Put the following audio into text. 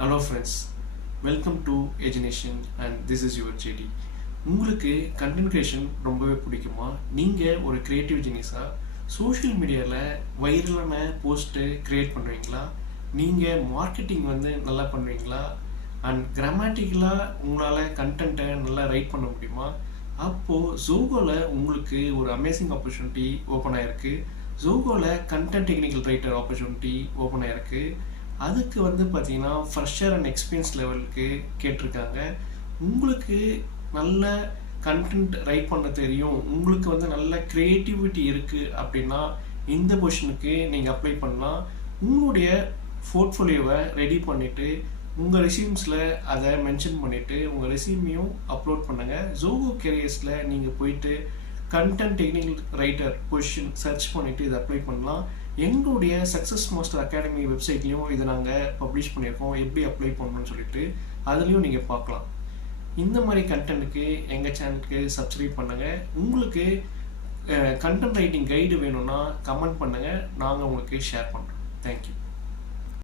Hello friends, welcome to Agenation and this is your JD. உங்களுக்கு content creation ரொம்பவே பிடிக்குமா? நீங்கள் ஒரு கிரியேட்டிவ் ஜீனியஸாக சோஷியல் மீடியாவில் வைரலான போஸ்ட்டு க்ரியேட் பண்ணுவீங்களா? நீங்கள் மார்க்கெட்டிங் நல்லா பண்ணுவீங்களா? அண்ட் கிராமட்டிக்கலாக உங்களால் கண்டென்ட்டை நல்லா ரைட் பண்ண முடியுமா? அப்போது ஜோகோவில் உங்களுக்கு ஒரு அமேசிங் ஆப்பர்ச்சுனிட்டி ஓப்பன் ஆகிருக்கு. ஜோகோவில் content technical writer opportunity open ஆகிருக்கு. அதுக்கு பார்த்தீங்கன்னா ஃப்ரெஷர் அண்ட் எக்ஸ்பீரியன்ஸ் லெவலுக்கு கேட்டிருக்காங்க. உங்களுக்கு நல்ல கண்டென்ட் ரைட் பண்ண தெரியும், உங்களுக்கு நல்ல க்ரியேட்டிவிட்டி இருக்குது அப்படின்னா இந்த பொசிஷனுக்கு நீங்கள் அப்ளை பண்ணலாம். உங்களுடைய போர்ட்ஃபோலியோவை ரெடி பண்ணிவிட்டு உங்கள் ரெசியூம்ஸில் அதை மென்ஷன் பண்ணிவிட்டு உங்கள் ரெசியூமையும் அப்லோட் பண்ணுங்கள். ஜோகோ கேரியர்ஸில் நீங்கள் போயிட்டு content technical writer position search பண்ணிவிட்டு இதை அப்ளை பண்ணலாம். எங்களுடைய சக்ஸஸ் மாஸ்டர் அகாடமி வெப்சைட்லேயும் இதை நாங்கள் பப்ளிஷ் பண்ணியிருக்கோம், எப்படி அப்ளை பண்ணணும்னு சொல்லிட்டு அதுலேயும் நீங்கள் பார்க்கலாம். இந்த மாதிரி கண்டென்ட்டுக்கு எங்கள் சேனலுக்கு சப்ஸ்கிரைப் பண்ணுங்கள். உங்களுக்கு கண்டென்ட் ரைட்டிங் கைடு வேணும்னா கமெண்ட் பண்ணுங்கள், நாங்கள் உங்களுக்கு ஷேர் பண்ணுறோம். தேங்க்யூ.